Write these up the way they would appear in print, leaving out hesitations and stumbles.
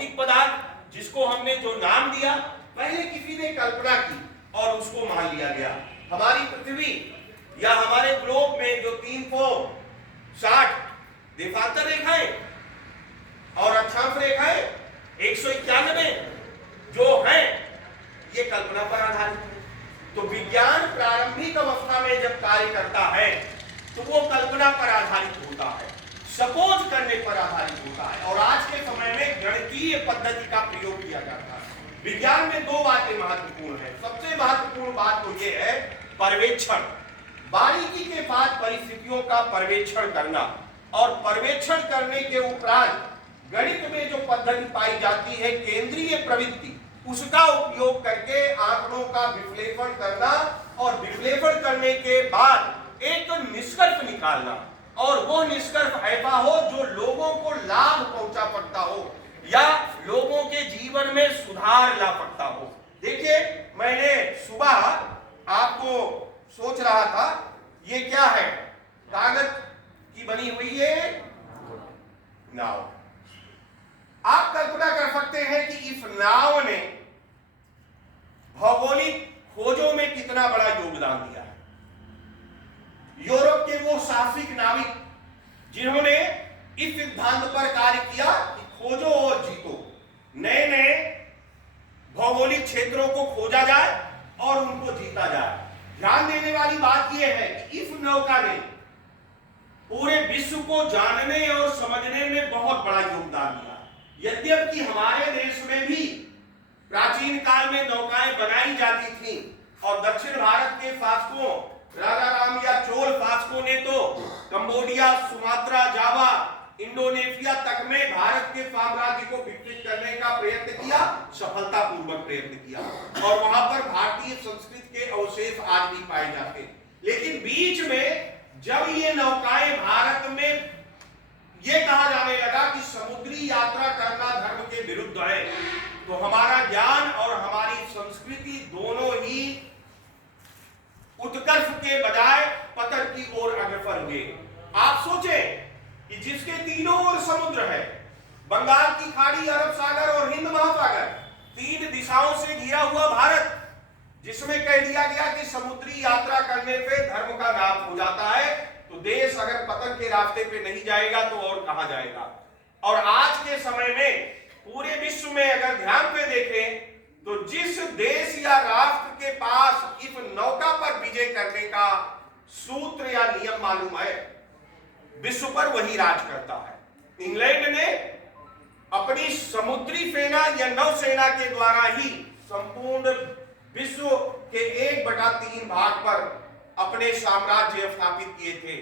भौतिक पदार्थ जिसको हमने जो नाम दिया, पहले किसी ने कल्पना की और उसको मान लिया गया। हमारी पृथ्वी या हमारे ग्लोब में जो 360 देशांतर रेखाएं और अक्षांश रेखाएं 191 जो हैं, ये कल्पना पर आधारित है। तो विज्ञान प्रारंभिक अवस्था में जब कार्य करता है तो वो कल्पना पर आधारित होता है, सपोज करने पर आधारित होता है। और आज के समय में गणितीय पद्धति का प्रयोग किया जाता है। विज्ञान में दो बातें महत्वपूर्ण है। सबसे महत्वपूर्ण बात तो ये है पर्यवेक्षण, बारीकी के साथ परिस्थितियों का पर्यवेक्षण करना, और पर्यवेक्षण करने के उपरांत गणित में जो पद्धति पाई जाती है केंद्रीय प्रवृत्ति, उसका उपयोग करके आंकड़ों का विश्लेषण करना, और विश्लेषण करने के बाद एक निष्कर्ष निकालना, और वो निष्कर्ष ऐसा हो जो लोगों को लाभ पहुंचा सकता हो या लोगों के जीवन में सुधार ला सकता हो। देखिए, मैंने सुबह आपको सोच रहा था, ये क्या है? कागज की बनी हुई है नाव। आप कल्पना कर सकते हैं कि इस नाव ने भौगोलिक खोजों में कितना बड़ा योगदान दिया है। यूरोप के वो साहसिक नाविक जिन्होंने इस सिद्धांत पर कार्य किया कि खोजो और जीतो, नए नए भौगोलिक क्षेत्रों को खोजा जाए और उनको जीता जाए। ध्यान देने वाली बात यह है कि इस नौका ने पूरे विश्व को जानने और समझने में बहुत बड़ा योगदान दिया। यद्यपि हमारे देश में भी प्राचीन काल में नौकाएं बनाई जाती थीं, और दक्षिण भारत के शासकों राजा राम या चोल शासकों ने तो कंबोडिया, सुमात्रा, जावा, इंडोनेशिया तक में भारत के साम्राज्य को विकसित करने का प्रयत्न किया, सफलतापूर्वक प्रयत्न किया, और वहां पर भारतीय संस्कृति के अवशेष आज भी पाए जाते। लेकिन बीच में जब ये नौकाएं भारत में ये कहा जाने लगा कि समुद्री यात्रा करना धर्म के विरुद्ध है, तो हमारा ज्ञान और हमारी संस्कृति दोनों ही उत्कर्ष के बजाय पतन की ओर अग्रसर हुए। आप सोचें कि जिसके तीनों ओर समुद्र है, बंगाल की खाड़ी, अरब सागर और हिंद महासागर, तीन दिशाओं से घिरा हुआ भारत, जिसमें कह दिया गया कि समुद्री यात्रा करने पे धर्म का नाश हो जाता है, तो देश अगर पतन के रास्ते पे नहीं जाएगा तो और कहां जाएगा। और आज के समय में पूरे विश्व में अगर ध्यान पे देखें तो जिस देश या राष्ट्र के पास इस नौका पर विजय करने का सूत्र या नियम मालूम है, विश्व पर वही राज करता है। इंग्लैंड ने अपनी समुद्री सेना या नौसेना के द्वारा ही संपूर्ण विश्व के 1/3 भाग पर अपने साम्राज्य स्थापित किए थे,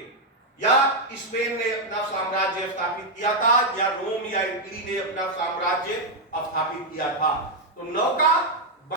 या स्पेन ने अपना साम्राज्य स्थापित किया था, या रोम या इटली ने अपना साम्राज्य स्थापित किया था। तो नौका